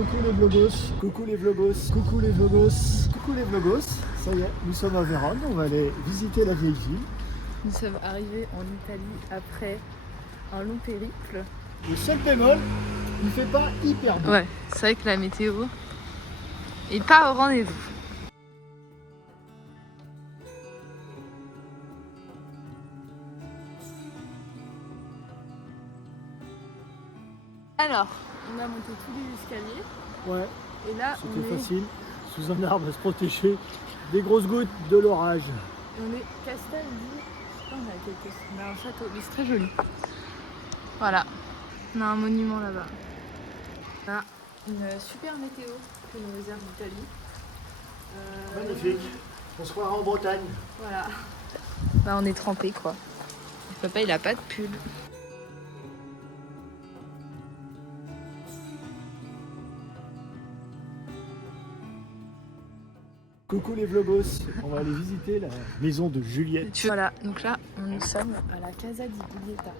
Coucou les vlogos, coucou les vlogos, coucou les vlogos, coucou les vlogos. Ça y est, nous sommes à Vérone, on va aller visiter la vieille ville. Nous sommes arrivés en Italie après un long périple. Le seul bémol, il fait pas hyper beau. Ouais, c'est vrai que la météo est pas au rendez-vous. Alors, on a monté tous les escaliers. Ouais, Et là, c'était facile. Sous un arbre à se protéger des grosses gouttes de l'orage. On est Castel du... On a un château, mais c'est très joli. Voilà, on a un monument là-bas. On a une super météo que nous réserve l'Italie. Magnifique, on se croira en Bretagne. Voilà. Bah, on est trempé quoi. Papa il a pas de pull. Coucou les vlogos, on va aller visiter la maison de Juliette. Voilà, donc là nous sommes à la Casa di Giulietta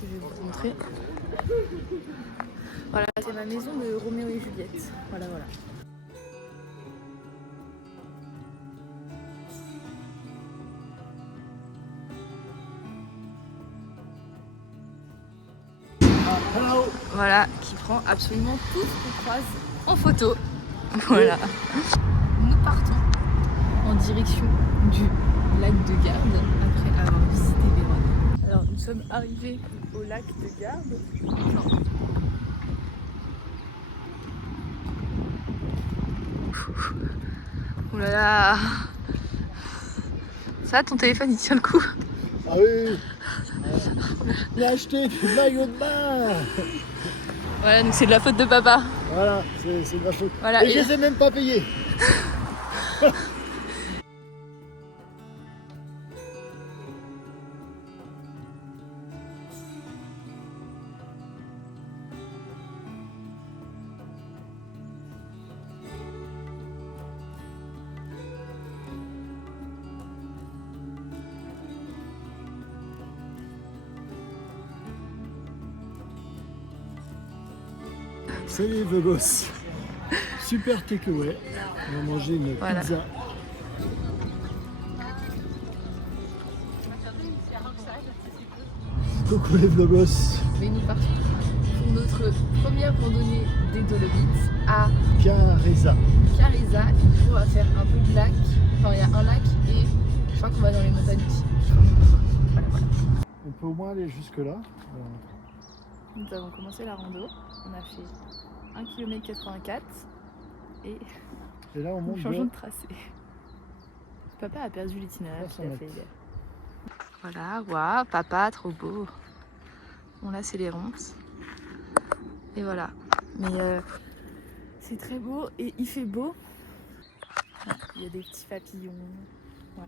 que je vais vous montrer. Voilà, c'est ma maison de Roméo et Juliette. Voilà, voilà. Hello. Voilà, qui prend absolument tout ce qu'on croise en photo. Voilà. Nous partons en direction du lac de Garde après avoir visité Vérone. Alors nous sommes arrivés au lac de Garde. Enfin, oh là là. Ça, ton téléphone il tient le coup. Ah oui, il a acheté des maillots de bain. Voilà, donc c'est de la faute de papa. Voilà, c'est de ma faute. Voilà, et je les ai même pas payés. Salut les vlogos. Super takeaway. On va manger une pizza. Coucou les vlogos. Mais nous partons pour notre première randonnée des Dolomites à Carezza. Carezza. Et du coup, on va faire un peu de lac. Enfin, il y a un lac et je crois qu'on va dans les montagnes aussi. Voilà, voilà. On peut au moins aller jusque là. Nous avons commencé la rando. On a fait 1 km 84 et Et là on monte nous changeons de tracé. Papa a perdu l'itinéraire qu'il a fait hier. Voilà, waouh, papa, trop beau. Bon là c'est les ronces. Et voilà. Mais c'est très beau et il fait beau. Il y a des petits papillons. Ouais.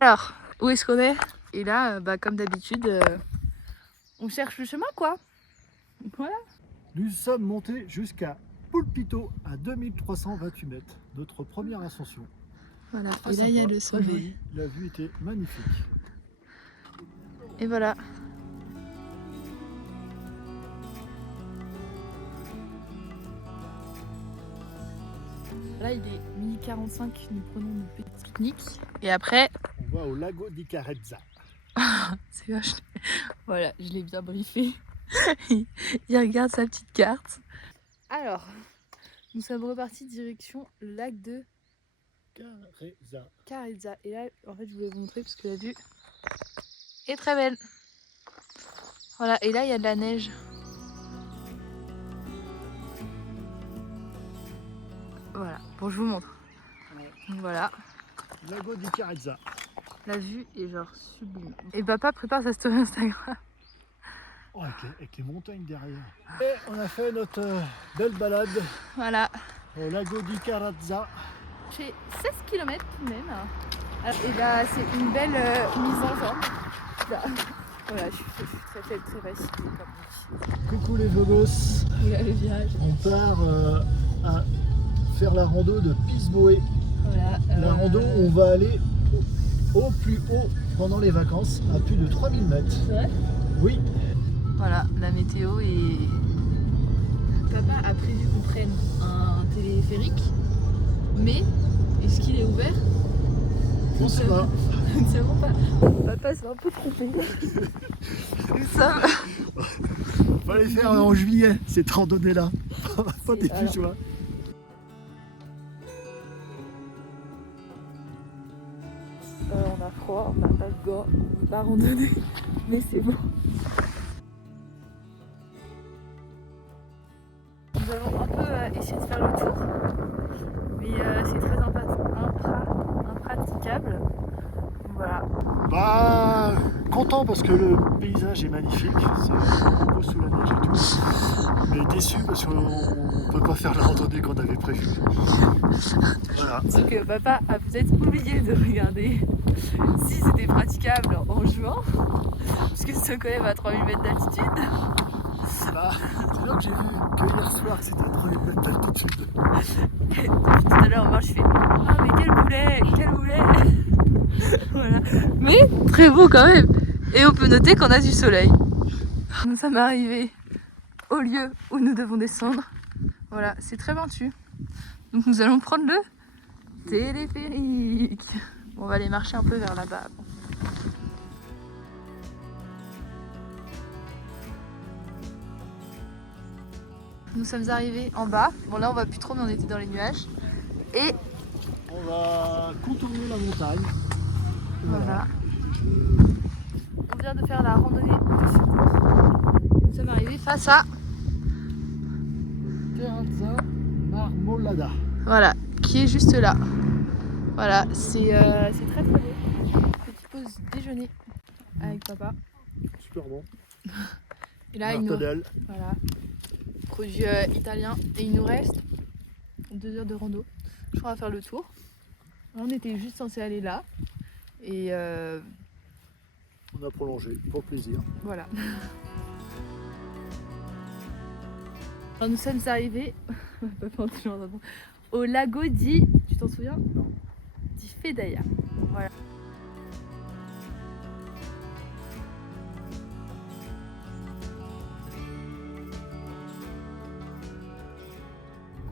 Alors, où est-ce qu'on est? Et là, bah, comme d'habitude, on cherche le chemin quoi. Voilà. Nous sommes montés jusqu'à Pulpito à 2328 mètres, notre première ascension. Voilà, Très et là il y a sympa, le très sommet. joli. La vue était magnifique. Et voilà. Là il est 12h45, nous prenons une petite pique-nique. Et après... On va au lago di Carezza. C'est vache. Voilà, je l'ai bien briefé. Il regarde sa petite carte. Alors, nous sommes repartis direction le lac de Carezza. Et là, en fait, je voulais vous montrer parce que la vue est très belle. Voilà, et là, il y a de la neige. Voilà, bon, je vous montre. Donc voilà, Lago di Carezza. la vue est genre sublime. Et papa prépare sa story Instagram. Oh, avec les montagnes derrière. Et on a fait notre belle balade Voilà. au lago di Carezza. J'ai 16 km tout de même. Et là, c'est une belle mise en jambe. Là. Voilà, je suis très faible, très facile. Coucou les vlogos. Il y a le virage. On part à faire la rando de Pismoé. Voilà. La rando, on va aller au plus haut pendant les vacances, à plus de 3000 mètres. C'est vrai? Oui. Voilà, la météo est... Papa a prévu qu'on prenne un téléphérique, mais est-ce qu'il est ouvert? Je ne sais pas. Nous ne savons pas. Papa s'est un peu trompé. Nous sommes... Fallait faire en juillet cette randonnée-là, pas début alors... juin. on a froid, on n'a pas de gants, on va randonner, mais c'est bon. Nous allons un peu essayer de faire le tour, mais c'est très impraticable. Voilà. Bah, content parce que le paysage est magnifique, c'est beau sous la neige et tout. Mais déçu parce qu'on ne peut pas faire la randonnée qu'on avait prévue. Voilà. Donc papa a peut-être oublié de regarder si c'était praticable en juin, puisque c'est quand même à 3000 mètres d'altitude. Bah, c'est là que j'ai vu que hier soir que c'était à 3000 mètres d'altitude. Et depuis tout à l'heure, moi je fais ah mais quel boulet voilà. Mais très beau quand même. Et on peut noter qu'on a du soleil. Nous sommes arrivés au lieu où nous devons descendre. Voilà, c'est très pentu. Donc nous allons prendre le téléphérique. On va aller marcher un peu vers là-bas. Nous sommes arrivés en bas. Bon là on va plus trop mais on était dans les nuages. Et On va contourner la montagne. voilà. On vient de faire la randonnée de secours. Nous sommes arrivés face à... Terrazza Marmolada. Voilà, qui est juste là. Voilà, c'est très beau. Petite pause déjeuner avec papa. Super bon. Et là, il nous... Martadelle. Voilà, produit italien. Et il nous reste 2 heures de rando. Je crois qu'on va faire le tour. On était juste censé aller là. Et On a prolongé, pour plaisir. voilà. Alors nous sommes arrivés au lago di... Tu t'en souviens? Non. Di Fedaia. Voilà.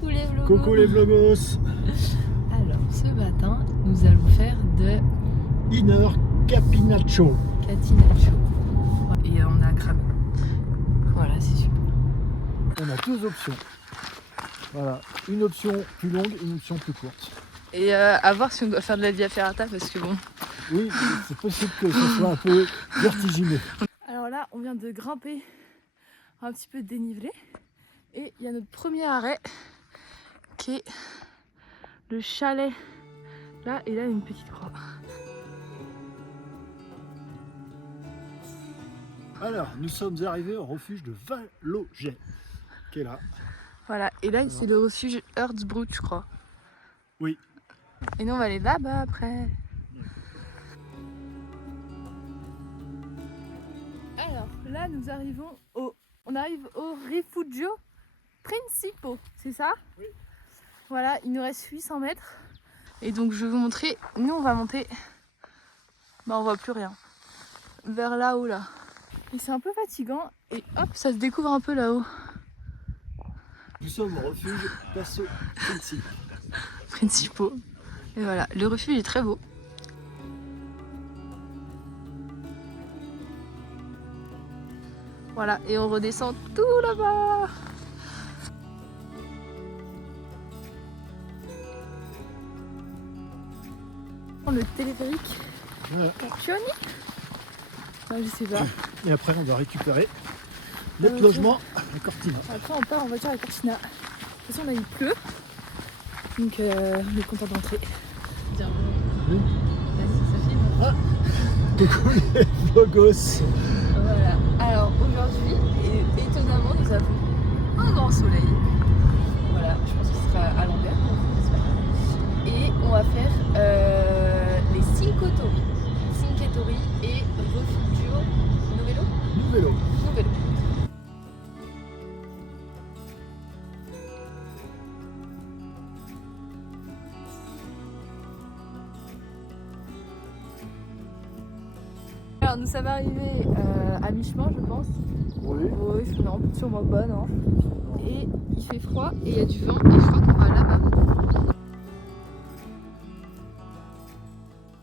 Coucou les vlogos. Coucou les vlogos. Alors ce matin nous allons faire de Inner Capinaccio. catinaccio. Et on a cramé. Voilà, c'est super. On a 2 options. Voilà, une option plus longue et une option plus courte. Et à voir si on doit faire de la via ferrata parce que bon. Oui, c'est possible que ce soit un peu vertigineux. Alors là, on vient de grimper un petit peu dénivelé. Et il y a notre premier arrêt qui est le chalet. Là, et là, une petite croix. Alors, nous sommes arrivés au refuge de Valoget, qui est là. Voilà, et là, c'est le refuge Herzbrut, je crois. Oui. Et nous, on va aller là-bas après. Alors, là, nous arrivons au... On arrive au Rifugio Principo, c'est ça? Oui. Voilà, il nous reste 800 mètres. Et donc, je vais vous montrer. Nous, on va monter... Bah, on voit plus rien. Vers là-haut, là. Et c'est un peu fatigant. Et hop, ça se découvre un peu là-haut. Nous sommes au refuge Passo Principe. Principo. Et voilà, le refuge est très beau. Voilà, et on redescend tout là-bas. Le téléphérique. Voilà. Pioni. Non, je sais pas. Et après, on va récupérer notre logement à Cortina. Après, on part en voiture à Cortina. De toute façon, là, il pleut. Donc, on est content d'entrer. Bien. Oui. Ça filme. Ah, coucou les vlogos. Voilà. Alors, aujourd'hui, étonnamment, nous avons un grand soleil. Voilà, je pense qu'il sera à l'envers. Et on va faire les Cinque Torri et Refugio Novello. Alors nous sommes arrivés à mi-chemin je pense. Oui. Oui, non, sûrement pas, non. Et il fait froid et il y a du vent et je crois qu'on va là-bas.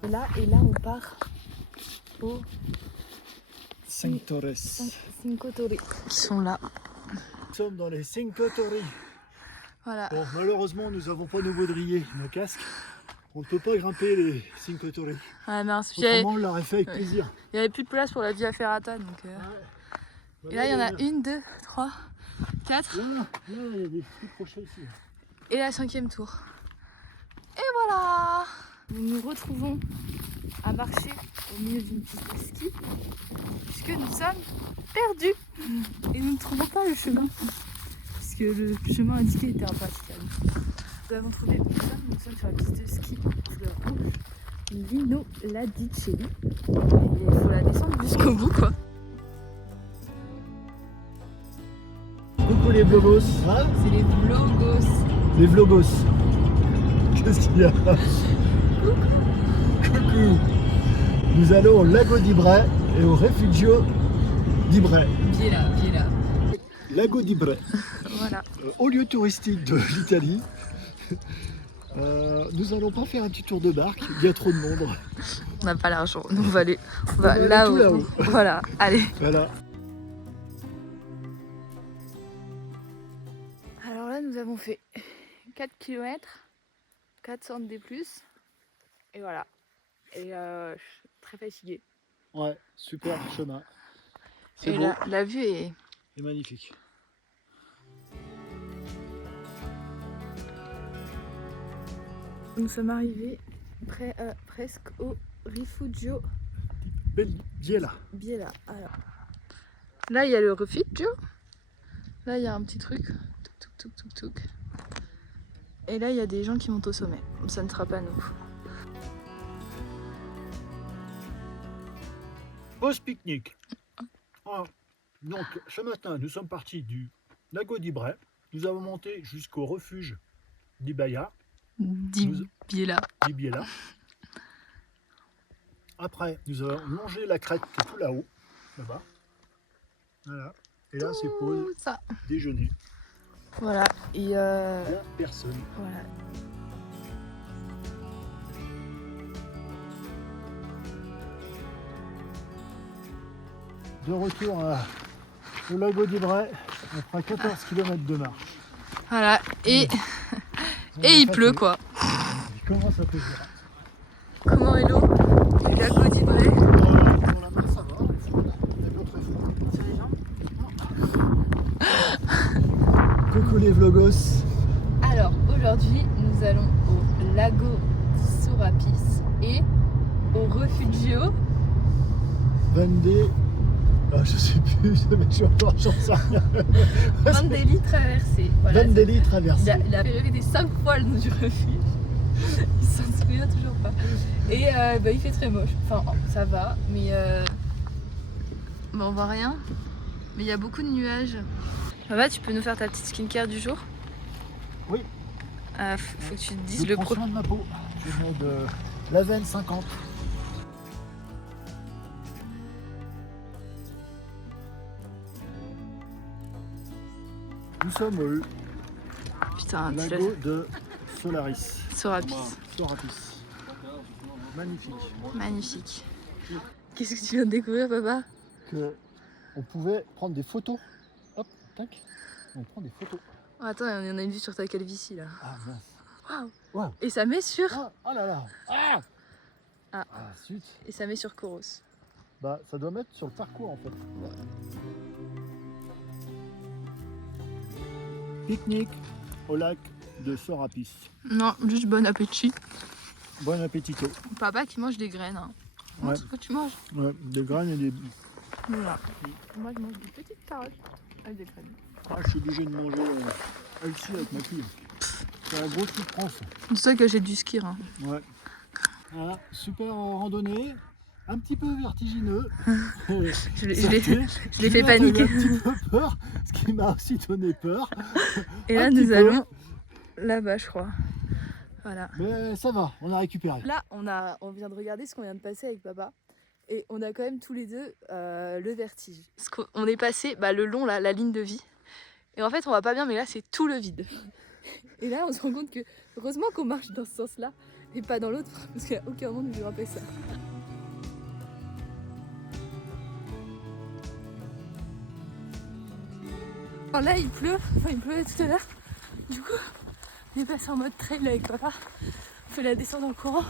Et là on part au Cinque Torres. Cinque Torres. Ils sont là. Nous sommes dans les Cinque Torres. Voilà. Bon, malheureusement, nous n'avons pas nos baudriers, nos casques. On ne peut pas grimper les Cinque Torres. Ah mince, Autrement, on l'aurait fait avec ouais. plaisir. Il n'y avait plus de place pour la Via Ferrata donc. Ouais. Et là il y en a 1, 2, 3, 4. Là, il y a des petits crochets ici. Et la 5e tour. Et voilà. Nous nous retrouvons à marcher au milieu d'une piste de ski puisque nous sommes perdus et nous ne trouvons pas le chemin puisque le chemin indiqué était impraticable. Nous avons trouvé où nous sommes sur la piste de ski de rouge Lino Ladicelli et il faut la descendre jusqu'au bout quoi. Coucou les vlogos. Hein? C'est les vlogos. Les vlogos. Qu'est-ce qu'il y a? Coucou. Nous allons au Lago d'Ibre et au Refugio d'Ibre. Biella. Lago d'Ibre. Voilà. Haut lieu touristique de l'Italie. Nous allons pas faire un petit tour de barque, il y a trop de monde. On n'a pas l'argent, nous on va aller aller là-haut. tout là-haut. Voilà, allez. Voilà. Alors là, nous avons fait 4 km, 400 des plus, et voilà. Et je suis très fatiguée. Ouais, super chemin. C'est Et beau. la vue est... C'est magnifique. Nous sommes arrivés presque au Refugio Biella. Biella. Alors, là, il y a le Refugio. Là, il y a un petit truc. Touk. Et là, il y a des gens qui montent au sommet. Ça ne sera pas nous. Pause pique-nique. Donc, ce matin, nous sommes partis du Lago d'Ibre. Nous avons monté jusqu'au refuge d'Ibaia. Biella. Biella. Après, nous avons longé la crête qui est tout là-haut, là-bas. Voilà. Et là, c'est pause Ça. déjeuner. Voilà. Et Il n'y a personne. voilà. De retour au Lago d'Ibre, on fera 14 km de marche. Voilà. Et On et est il fatigué. pleut quoi. Il commence à pleuvoir. Comment est l'eau du lago d'Ibre? Pour la main, ça va. Il y a d'autres efforts. Sur les jambes. Coucou les vlogos. Alors aujourd'hui nous allons au lago di Sorapis et au Refugio. Vendée. Je sais plus, mais j'en sais rien. Vandelli traversée. Voilà, Vandelli traversée. il a fait répéter 5 fois le nom du refuge. Il s'en souvient toujours pas. Et il fait très moche. Enfin, ça va, mais on voit rien. Mais il y a beaucoup de nuages. Papa, tu peux nous faire ta petite skincare du jour? Oui. Faut que tu te dises Je le prends pro. soin de ma peau. Je mets de l'Aven 50. Nous sommes au Putain, tu l'as lago de Solaris. Sorapis. Sorapis. Magnifique. Magnifique. Qu'est-ce que tu viens de découvrir, papa? Que on pouvait prendre des photos. Hop, tac. On prend des photos. Oh, attends, il y en a une vue sur ta calvitie là. Ah mince. Waouh. Wow. Et ça met sur. Ah, oh là là. Ah. Ah. Zut. Et ça met sur Coros. Bah, ça doit mettre sur le parcours en fait. Pique-nique au lac de Sorapis. Non, juste bon appétit. Bon appétito. Papa qui mange des graines. Hein. Ouais. Ce que tu manges. Ouais, des graines et des. Voilà. Moi je mange des petites carottes avec des graines. Ah, je suis obligé de manger ici avec ma fille. C'est un gros souffrance. C'est ça que j'ai du ski. Hein. Ouais. Voilà, super randonnée. Un petit peu vertigineux. Je l'ai fait J'ai paniquer. un petit peu peur, ce qui m'a aussi donné peur. Et là Un petit nous peu. allons là-bas je crois. Voilà. Mais ça va, on a récupéré. Là on vient de regarder ce qu'on vient de passer avec papa. Et on a quand même tous les deux le vertige. Parce qu'on est passé le long, là, la ligne de vie. Et en fait, on va pas bien, mais là, c'est tout le vide. Et là, on se rend compte que, heureusement qu'on marche dans ce sens-là, et pas dans l'autre, parce qu'il n'y a aucun monde qui nous rappelle ça. Alors là, il pleut, enfin, il pleuvait tout à l'heure. Du coup, on est passé en mode trail avec papa. On fait la descente en courant.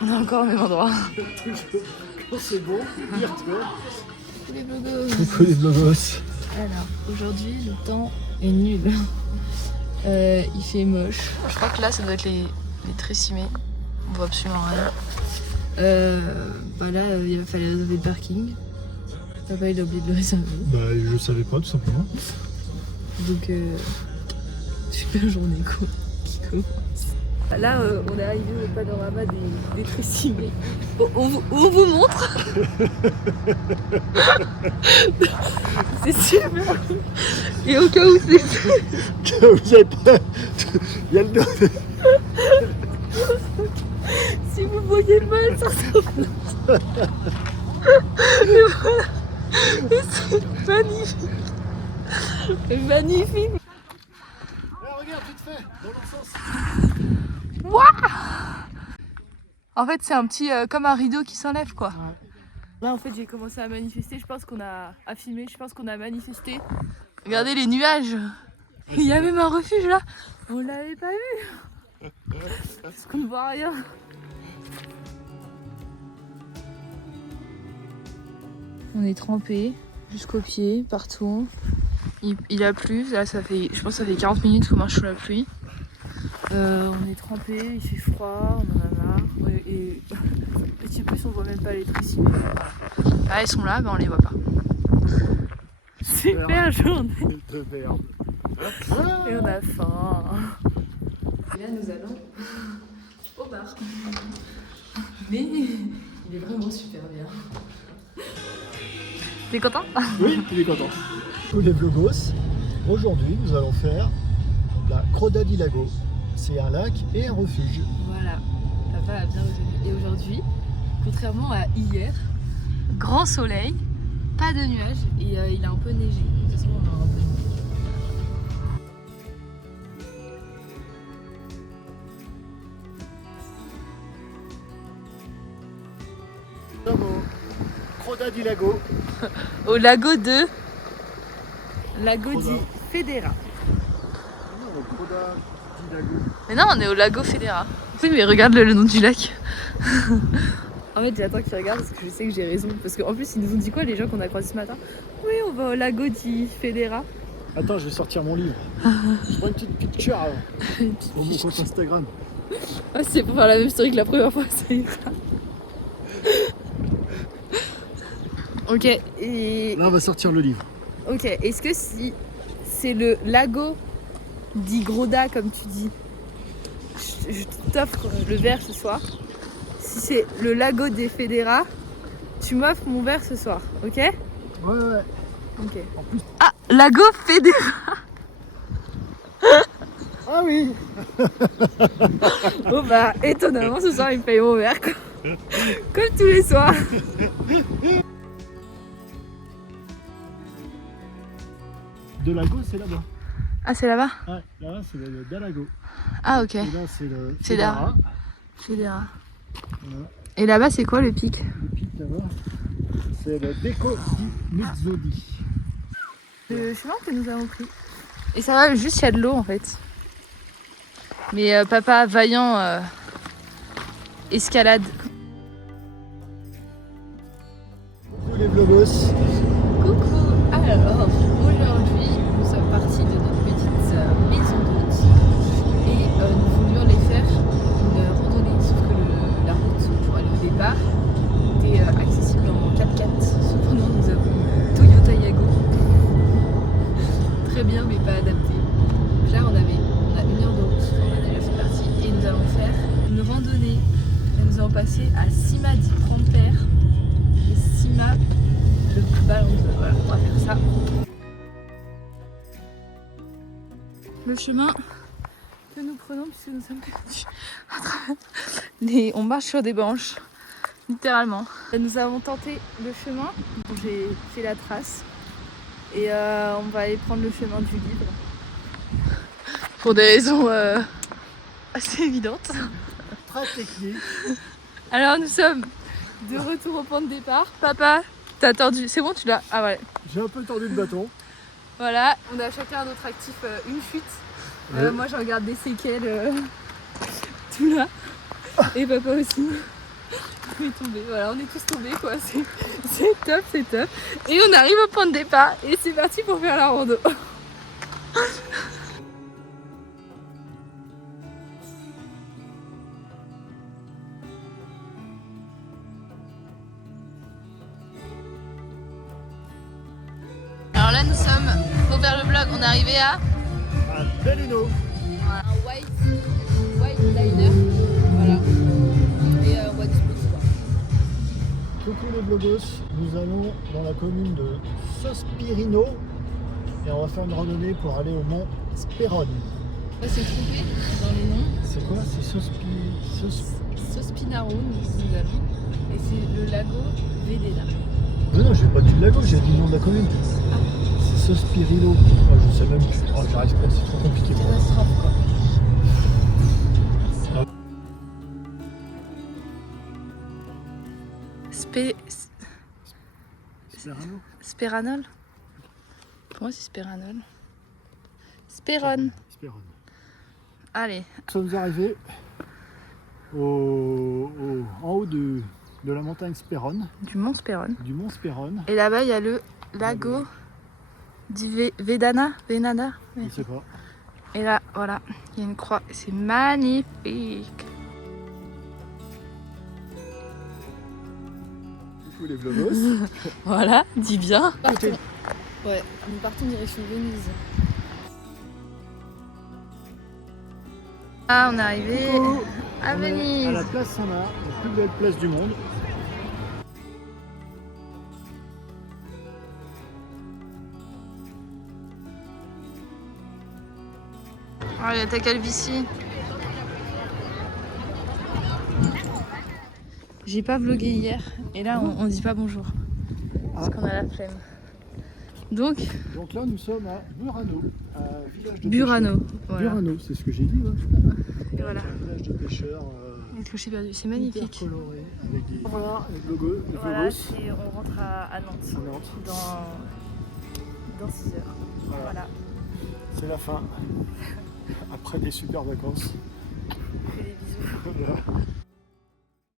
On est encore au même endroit. Quand c'est bon, dire-toi. Coucou les blogos. Coucou les blogos. Alors, aujourd'hui, le temps est nul. Il fait moche. Je crois que là, ça doit être les Tressimé. On voit absolument rien. Là, il fallait réserver le parking. Papa, il a oublié de le réserver. Bah, je savais pas, tout simplement. Donc, super journée qui commence. Là, on est arrivé au panorama des Tressimé. On vous montre. C'est super. Et au cas où c'est... Vous êtes pas... Il y a le dos. Si vous voyez mal, ça ressemble. Et voilà. Et c'est magnifique. Magnifique. Regarde, vite fait, dans l'autre sens. Waouh. En fait, c'est un petit comme un rideau qui s'enlève, quoi. Ouais. Là, en fait, j'ai commencé à manifester. Je pense qu'on a filmé. Je pense qu'on a manifesté. Regardez les nuages. Il y a même un refuge là. On l'avait pas vu. Parce qu'on ne voit rien. On est trempé jusqu'aux pieds, partout. Il a plu. Là, je pense que ça fait 40 minutes qu'on marche sous la pluie. On est trempé, il fait froid, on en a marre. Et petit plus, on voit même pas les Tressimé. Ah, ils sont là, on les voit pas. Super journée. De merde. Et on a faim. Et là, nous allons au bar. Mais il est vraiment super bien. T'es content? Oui, il est content. Tous les vlogos, aujourd'hui, nous allons faire la Croda di Lago. C'est un lac et un refuge. Voilà, papa a bien retenu. Et aujourd'hui, contrairement à hier, grand soleil, pas de nuages et il a un peu neigé. De toute façon, on aura un peu de neige. Nous sommes au Croda di Lago. Au lago de... Lago di Federa. Non, au Croda di Lago. Mais non, on est au lago Federa. Oui, mais regarde le nom du lac. En fait, j'attends qu'ils regardent parce que je sais que j'ai raison. Parce qu'en plus, ils nous ont dit quoi, les gens qu'on a croisés ce matin? Oui, on va au lago di Federa. Attends, je vais sortir mon livre. Je prends une petite picture avant. Pour mon compte Instagram. Ah, c'est pour faire la même story que la première fois, ça ira. Ok, et... Là, on va sortir le livre. Ok, est-ce que si c'est le lago di Groda, comme tu dis, je t'offre le verre ce soir. Si c'est le lago des Federa, tu m'offres mon verre ce soir, ok? Ouais. Ok. En plus... Ah, lago Federa. Ah oui. Bon bah, étonnamment, ce soir, il me paye mon verre, quoi. Comme tous les soirs. De Lago, c'est là-bas. Ah, c'est là-bas? Ouais, là-bas, c'est le Dalago. Ah, ok. Et là, c'est le Federa. Federa. Federa. Voilà. Et là-bas, c'est quoi le pic? Le pic là-bas, c'est le Becco di Mezzodi. Le chemin que nous avons pris. Et ça va, juste il y a de l'eau en fait. Mais papa vaillant escalade. Coucou les vlogos. Coucou. Alors aujourd'hui nous sommes partis de notre petite maison d'hôte et nous voulions aller faire une randonnée. Sauf que la route pour aller au départ était accessible en 4x4. Cependant nous avons une Toyota Yago. Très bien mais pas adapté. Donc là on a 1 heure de route, on a déjà fait partie et nous allons faire une randonnée. Et nous allons passer à Cima di Pramper et Cima le Ballon d'Or. Voilà, on va faire ça. Le chemin que nous prenons puisque nous sommes perdus à travers on marche sur des branches. littéralement. Nous avons tenté le chemin, j'ai fait la trace et on va aller prendre le chemin du livre. Pour des raisons assez évidentes. Très technique. Alors nous sommes de retour au point de départ. Papa, t'as tordu, c'est bon tu l'as? Ah ouais. J'ai un peu tordu le bâton. Voilà, on a chacun à notre actif une chute. Ouais. Moi j'en regarde des séquelles tout là. Et papa aussi. Il est tombé, voilà, on est tous tombés quoi. C'est top, c'est top. Et on arrive au point de départ et c'est parti pour faire la rando. Alors là nous sommes, faut faire le vlog, on est arrivé à Un Belluno. un white liner, voilà, et on va disposer quoi. Coucou les blogos, nous allons dans la commune de Sospirino et on va faire une randonnée pour aller au mont Sperone. On s'est trompé dans les noms, C'est quoi? C'est Sospinaro nous allons, et c'est le lago Vedena. Non, j'ai pas dit le lago, j'ai dit le nom de la commune. C'est Sospirino. Oh, je sais même plus. Oh, j'arrive pas, c'est trop compliqué pour moi. Catastrophe quoi. Sperano. Spéranol. Pour moi c'est Spéranol. Spérone. Sperone. Allez. Nous sommes arrivés en haut de la montagne Sperone, Du mont Spérone. du mont Sperone. Et là-bas il y a le lago di Vedana. Venada. Je sais pas. Et là voilà, il y a une croix. C'est magnifique. Coucou les vlogos. Voilà, dis bien. Écoutez, Ouais, nous partons direction Venise. Ah, on est arrivé coucou. à On est Venise. à la place Saint-Marc, la plus belle place du monde. Ah, il y a ta calvitie. J'ai pas vlogué hier et là on dit pas bonjour parce qu'on a la flemme. Donc là nous sommes à Burano, un village de Burano. pêcheurs. Voilà. Burano, c'est ce que j'ai dit. Ouais. Et voilà. Un village de pêcheurs Le clocher perdu, c'est hyper magnifique. coloré avec des. Voilà, les vlogos. Voilà, on rentre à Nantes À Nantes. dans 6 heures. Voilà. C'est la fin. Après des super vacances. Je fais des bisous. Voilà.